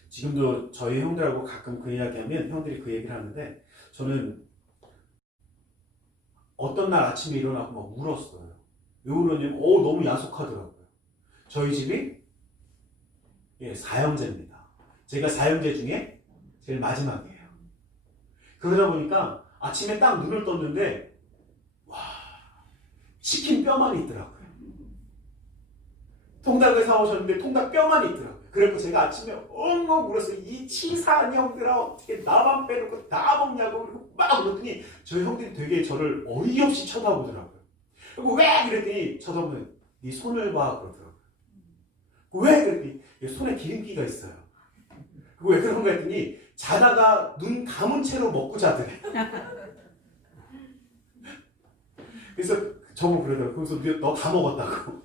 지금도 저희 형들하고 가끔 그 이야기하면 형들이 그 얘기를 하는데 저는 어떤 날 아침에 일어나고 막 울었어요. 왜 울었냐면 너무 야속하더라고요. 저희 집이 예, 4형제입니다. 제가 4형제 중에 제일 마지막이에요. 그러다 보니까 아침에 딱 눈을 떴는데 와 치킨 뼈만 있더라고요. 통닭을 사오셨는데 통닭 뼈만 있더라고요. 그래서 제가 아침에 엉엉 울었어요. 이 치사한 형들아 어떻게 나만 빼놓고 다 먹냐고 그리고 막 울었더니 저희 형들이 되게 저를 어이없이 쳐다보더라고요. 그리고 왜? 그랬더니 쳐다보면 네 손을 봐 그러더라고요. 왜? 그랬더니 손에 기름기가 있어요. 그리고 왜 그런가 했더니 자다가 눈 감은 채로 먹고 자더래. 그래서 저보고 그러더라고요. 그래서 너 다 먹었다고.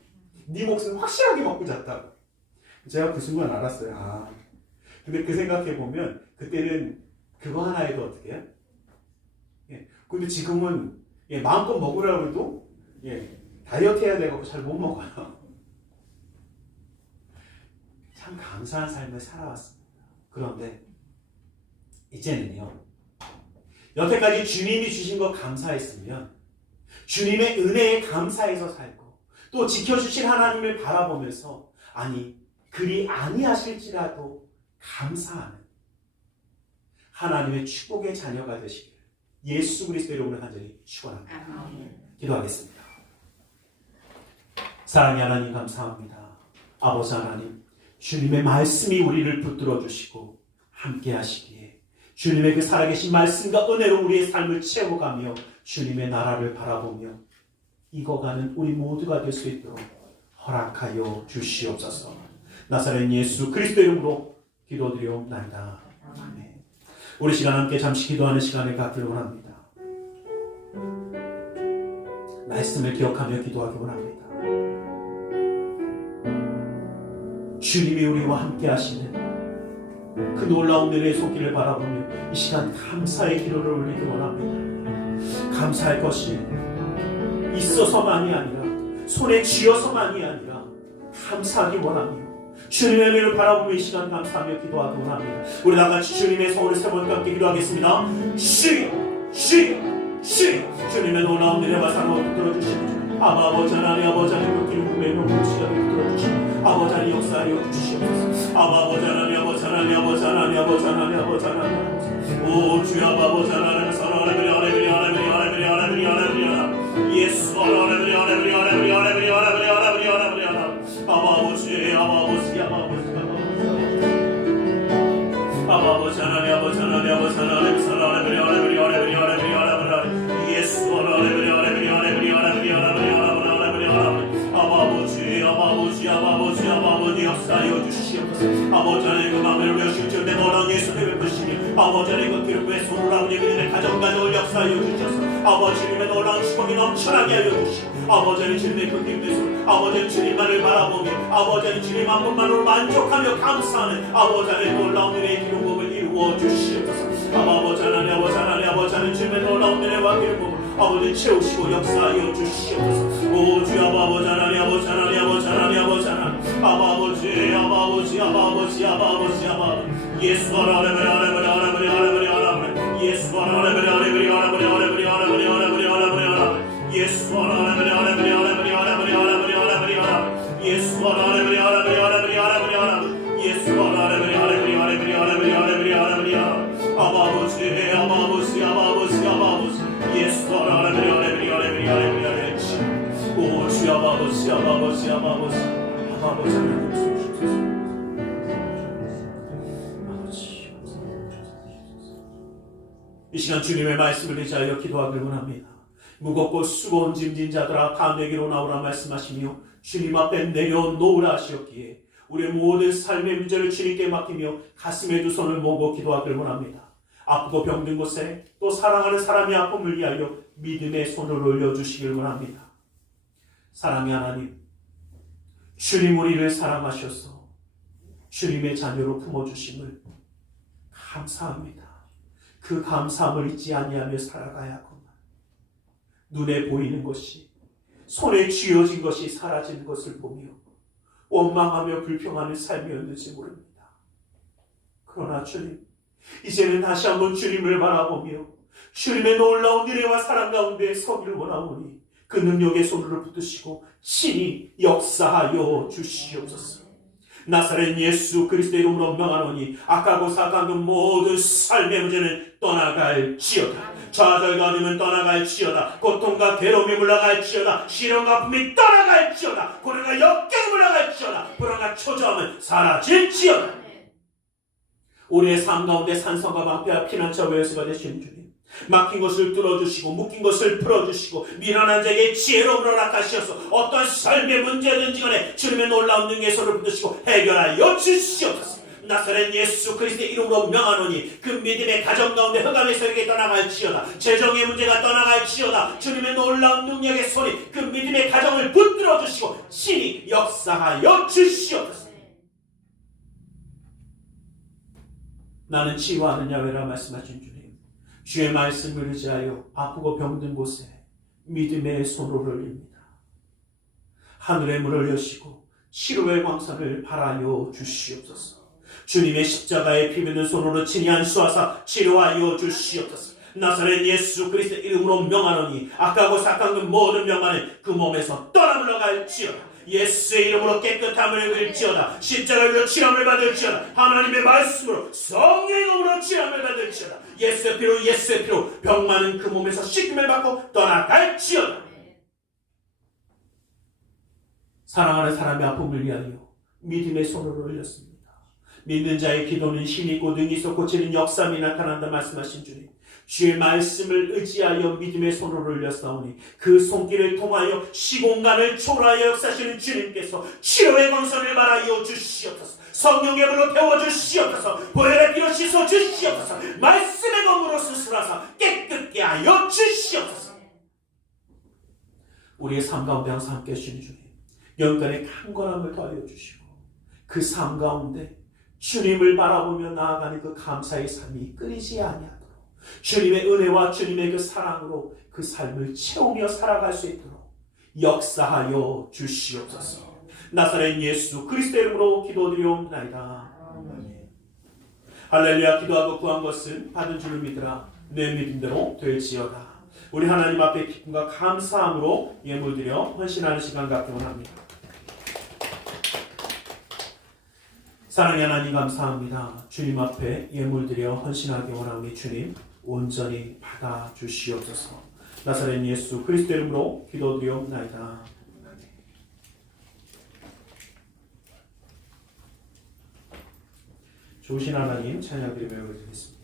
네 몫은 확실하게 먹고 잤다고. 제가 그 순간 알았어요. 근데 그 생각해보면 그때는 그거 하나에도 어떻게 해요? 예. 근데 지금은 예, 마음껏 먹으라고 해도 예, 다이어트 해야 돼갖고 잘 못 먹어요. 참 감사한 삶을 살아왔습니다. 그런데 이제는요. 여태까지 주님이 주신 거 감사했으면 주님의 은혜에 감사해서 살고 또 지켜주실 하나님을 바라보면서 그리 아니하실지라도 감사하는 하나님의 축복의 자녀가 되시길 예수 그리스도의 이름으로 간절히 축원합니다. 기도하겠습니다. 사랑의 하나님 감사합니다. 아버지 하나님 주님의 말씀이 우리를 붙들어 주시고 함께 하시기에 주님의 그 살아계신 말씀과 은혜로 우리의 삶을 채워가며 주님의 나라를 바라보며 익어가는 우리 모두가 될 수 있도록 허락하여 주시옵소서. 나사렛 예수 그리스도의 이름으로 기도드리옵나이다. 아멘. 우리 시간 함께 잠시 기도하는 시간을 갖기를 원합니다. 말씀을 기억하며 기도하기 원합니다. 주님이 우리와 함께 하시는 그 놀라운 은혜의 손길을 바라보며 이 시간 감사의 기도를 올리기 원합니다. 감사할 것이 있어서만이 아니라 손에 쥐어서만이 아니라 감사하기 원합니다. 주님의 은혜를 바라보며 이 시간 감사하며 기도하기 원합니다. 우리 다같이 주님의 성을 세 번 함께 기도하겠습니다. 주님의 놀라운 은혜와 사랑을 붙들어 주시옵소서. 아버지 하나님 아버지 하나님 그 기름부의 눈물 시간을 붙들어 주시옵소서. 아버지 하나님 역사하여 주시옵소서. 아버지 하나님 아버지 하나님 아버지 하나님 아버지 하나님 아버지 하나님 오 주여 아버지 하나님 사랑하는 하나님 예수 하나님 아버지 하나님 아버지 하나님 아버지 하나님 사랑하는 예수 아버지 역사하여 주시옵소서. 아버지 하나님 그 마음을 울려주시오. 내 너랑 예수를 베푸시며 아버지 하나님 그 기름부의 손을 아버지 내 가정가정을 역사하여 주셔서 아버지 주님의 놀라운 축복이 넘쳐나게 하여 주시오. 아버지 하나님 주님의 그 기름부의 손 아버지 하나님 주님만을 바라보며 아버지 하나님 주님 한 분만으로 만족하며 감사하는 아버지 하나님 놀라운 은혜의 기름부음을 이루어 주시옵소서. 아버지 하나님 아버지 하나님 아버지 하나님 주님의 놀라운 은혜와 기름부음을 아버지 채우시고 역사하여 주시옵소서. 오 주여 아버지 하나님 아버지 하나님 아버지 하나님 아버지 하나님 아버지 예수 하나님 예수 하나님 예수 하나님 예수 아버지 예수 오 주여 아버지 아버지 아버지 아버지 아버지 하나님 주옵소서. 아버지 이 시간 주님의 말씀을 의지하여 기도하길 원합니다. 무겁고 수고한 짐진 자들아 다 내게로 나오라 말씀하시며 주님 앞에 내려놓으라 하시었기에 우리의 모든 삶의 문제를 주님께 맡기며 가슴에 두 손을 모으고 기도하길 원합니다. 아프고 병든 곳에 또 사랑하는 사람의 아픔을 위하여 믿음의 손을 올려주시길 원합니다. 사랑의 하나님, 주님 우리를 사랑하셔서 주님의 자녀로 품어주심을 감사합니다. 그 감사함을 잊지 아니하며 살아가야 하구나. 눈에 보이는 것이, 손에 쥐어진 것이 사라지는 것을 보며 원망하며 불평하는 삶이었는지 모릅니다. 그러나 주님, 이제는 다시 한번 주님을 바라보며 주님의 놀라운 은혜와 사랑 가운데 서기를 원하오니 그 능력의 손으로 붙드시고 친히 역사하여 주시옵소서. 나사렛 예수 그리스도의 이름으로 명하노니 악하고 사악한 모든 삶의 문제는 떠나갈지어다. 좌절과 어둠은 떠나갈지어다. 고통과 괴로움이 물러갈지어다. 시련과 아픔이 떠나갈지어다. 고난과 역경이 물러갈지어다. 불안과 초조함은 사라질지어다. 우리의 삶 가운데 산성과 방패와 피난처 외수가 되시는 주님, 막힌 것을 뚫어주시고 묶인 것을 풀어주시고 미련한 자에게 지혜로 허락하시어서 어떤 삶의 문제든지 간에 주님의 놀라운 능력의 손을 붙드시고 해결하여 주시옵소서. 나사렛 예수 그리스도의 이름으로 명하노니 그 믿음의 가정 가운데 흑암의 세력이 떠나갈지어다. 재정의 문제가 떠나갈지어다. 주님의 놀라운 능력의 손이 그 믿음의 가정을 붙들어 주시고 친히 역사하여 주시옵소서. 나는 치유하는 야훼라 말씀하신 주님, 주의 말씀을 의지하여 아프고 병든 곳에 믿음의 손을 올립니다. 하늘의 문을 여시고 치료의 광선을 발하여 주시옵소서. 주님의 십자가에 피묻는 손으로 친히 안수하사 치료하여 주시옵소서. 나사렛 예수 그리스도의 이름으로 명하노니 악하고 사악한 그 모든 명만은 그 몸에서 떠나 물러갈지어다. 예수의 이름으로 깨끗함을 얻을지어다. 십자가로 치료함을 받을지어다. 하나님의 말씀으로 성령의 이름으로 치료함을 받을지어다. 예수의 피로 병 많은 그 몸에서 씻김을 받고 떠나갈지어다. 사랑하는 사람의 아픔을 위하여 믿음의 손을 올렸습니다. 믿는 자의 기도는 힘이 있고 능이 있어 고치는 역사함이 나타난다 말씀하신 주님, 주의 말씀을 의지하여 믿음의 손을 올렸사오니 그 손길을 통하여 시공간을 초월하여 역사하시는 주님께서 치료의 광선을 말하여 주시옵소서. 성령의 불로 태워주시옵소서. 보혈의 피로 씻어주시옵소서. 말씀의 검으로 수술하사 깨끗게 하여 주시옵소서. 우리의 삶 가운데 항상 함께 하시는 주님, 영간의 강건함을 더하여 주시고 그 삶 가운데 주님을 바라보며 나아가는 그 감사의 삶이 끊이지 아니하도록 주님의 은혜와 주님의 그 사랑으로 그 삶을 채우며 살아갈 수 있도록 역사하여 주시옵소서. 나사렛 예수 그리스도의 이름으로 기도드리옵나이다. 할렐루야. 기도하고 구한 것은 받은 줄을 믿으라. 내 믿음대로 될지어다. 우리 하나님 앞에 기쁨과 감사함으로 예물드려 헌신하는 시간 갖기 원합니다. 사랑의 하나님 감사합니다. 주님 앞에 예물드려 헌신하기 원하오니 주님 온전히 받아주시옵소서. 나사렛 예수 그리스도의 이름으로 기도드리옵나이다. 좋으신 하나님 찬양드리며 드리겠습니다.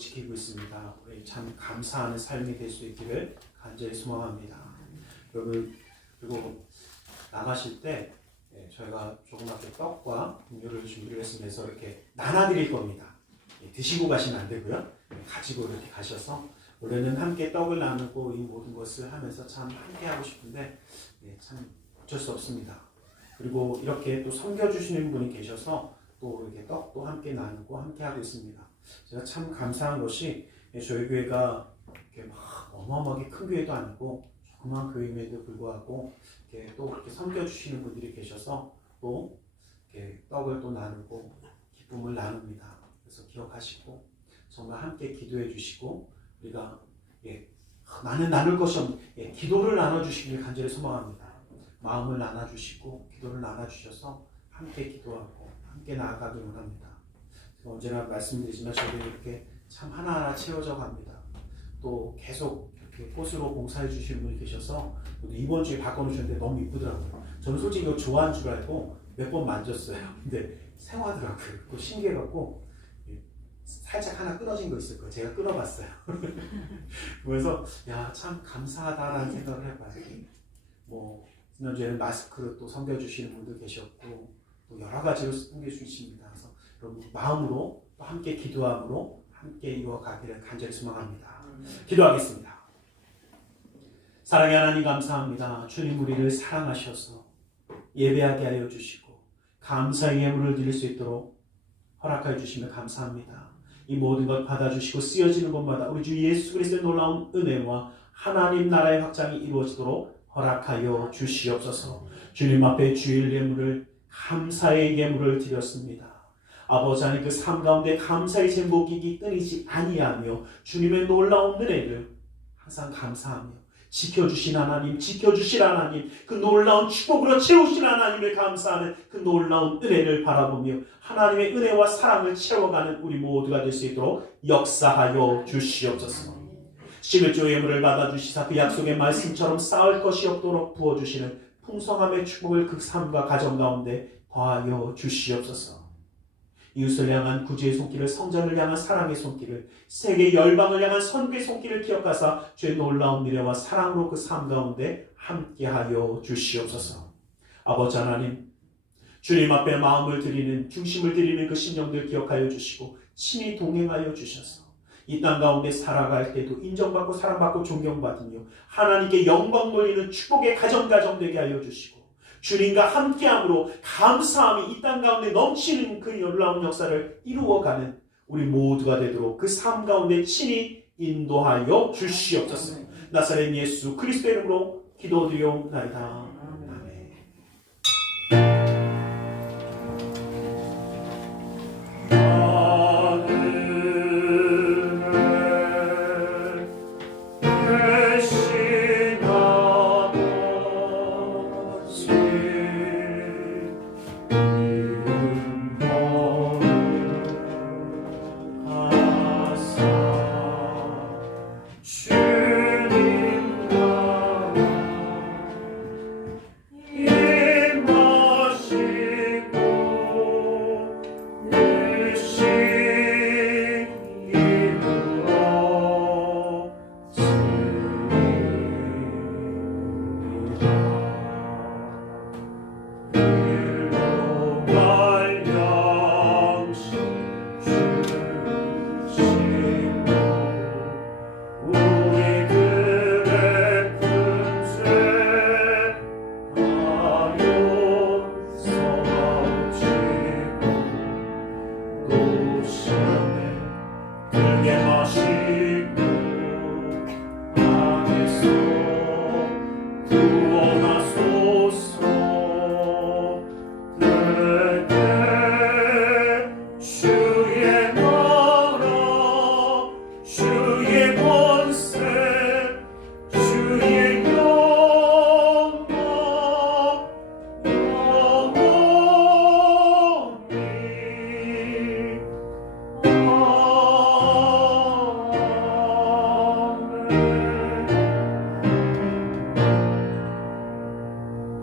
지키고 있습니다. 우리 참 감사하는 삶이 될 수 있기를 간절히 소망합니다. 여러분, 그리고 나가실 때 저희가 조그맣게 떡과 음료를 준비를 했으면서 이렇게 나눠드릴 겁니다. 드시고 가시면 안 되고요. 가지고 이렇게 가셔서 원래는 함께 떡을 나누고 이 모든 것을 하면서 참 함께 하고 싶은데 참 어쩔 수 없습니다. 그리고 이렇게 또 섬겨주시는 분이 계셔서 또 이렇게 떡도 함께 나누고 함께 하고 있습니다. 제가 참 감사한 것이 저희 교회가 이렇게 막 어마어마하게 큰 교회도 아니고 조그만 교회임에도 불구하고 이렇게 또 그렇게 섬겨주시는 분들이 계셔서 또 이렇게 떡을 또 나누고 기쁨을 나눕니다. 그래서 기억하시고 정말 함께 기도해 주시고 우리가 나는 나눌 것이 없는 기도를 나눠주시길 간절히 소망합니다. 마음을 나눠주시고 기도를 나눠주셔서 함께 기도하고 함께 나아가길 원합니다. 제가 언제나 말씀드리지만 저도 이렇게 참 하나하나 채워져 갑니다. 또 계속 이렇게 꽃으로 공사해 주시는 분이 계셔서 이번 주에 바꿔놓으셨는데 너무 이쁘더라고요. 저는 솔직히 이거 좋아하는 줄 알고 몇 번 만졌어요. 근데 생화더라고요. 그거 신기해갖고 살짝 하나 끊어진 거 있을 거예요. 제가 끊어봤어요. 그래서 참 감사하다라는 생각을 해봐요. 뭐 지난주에는 마스크로 또 섬겨주시는 분도 계셨고 또 여러 가지로 섬겨주십니다. 그래서 여러분 마음으로 또 함께 기도함으로 함께 이루어가기를 간절히 소망합니다. 기도하겠습니다. 사랑의 하나님 감사합니다. 주님 우리를 사랑하셔서 예배하게 하여 주시고 감사의 예물을 드릴 수 있도록 허락하여 주시며 감사합니다. 이 모든 것 받아주시고 쓰여지는 것마다 우리 주 예수 그리스도의 놀라운 은혜와 하나님 나라의 확장이 이루어지도록 허락하여 주시옵소서. 주님 앞에 주일 예물을 감사의 예물을 드렸습니다. 아버지 하나님 그 삶 가운데 감사의 제목이 끊이지 아니하며 주님의 놀라운 은혜를 항상 감사하며 지켜주신 하나님, 지켜주실 하나님, 그 놀라운 축복으로 채우신 하나님을 감사하는 그 놀라운 은혜를 바라보며 하나님의 은혜와 사랑을 채워가는 우리 모두가 될 수 있도록 역사하여 주시옵소서. 11조 예물을 받아주시사 그 약속의 말씀처럼 쌓을 것이 없도록 부어주시는 풍성함의 축복을 그 삶과 가정 가운데 더하여 주시옵소서. 이웃을 향한 구주의 손길을, 성전을 향한 사랑의 손길을, 세계 열방을 향한 선교의 손길을 기억하사 주의 놀라운 미래와 사랑으로 그 삶 가운데 함께하여 주시옵소서. 아버지 하나님, 주님 앞에 마음을 드리는, 중심을 드리는 그 심령들 기억하여 주시고 친히 동행하여 주셔서 이 땅 가운데 살아갈 때도 인정받고 사랑받고 존경받으며 하나님께 영광 돌리는 축복의 가정 되게 하여 주시고 주님과 함께함으로 감사함이 이 땅 가운데 넘치는 그 놀라운 역사를 이루어가는 우리 모두가 되도록 그 삶 가운데 친히 인도하여 주시옵소서. 나사렛 예수 그리스도의 이름으로 기도드리옵나이다. 아멘.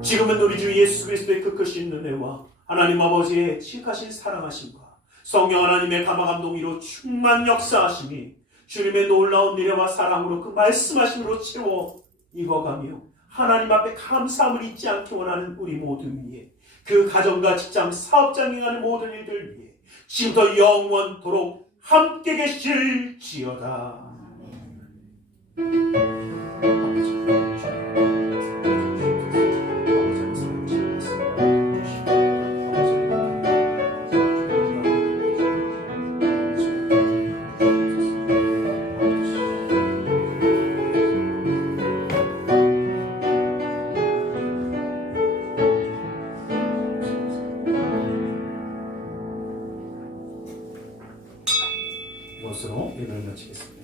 지금은 우리 주 예수 그리스도의 그 크신 은혜와 하나님 아버지의 지극하신 사랑하심과 성령 하나님의 감화감동으로 충만 역사하심이 주님의 놀라운 은혜와 사랑으로 그 말씀하심으로 채워 익어가며 하나님 앞에 감사함을 잊지 않게 원하는 우리 모두 위에 그 가정과 직장, 사업장 행하는 모든 일들 위해 지금부터 영원토록 함께 계실지어다. 이것으로 예배를 마치겠습니다.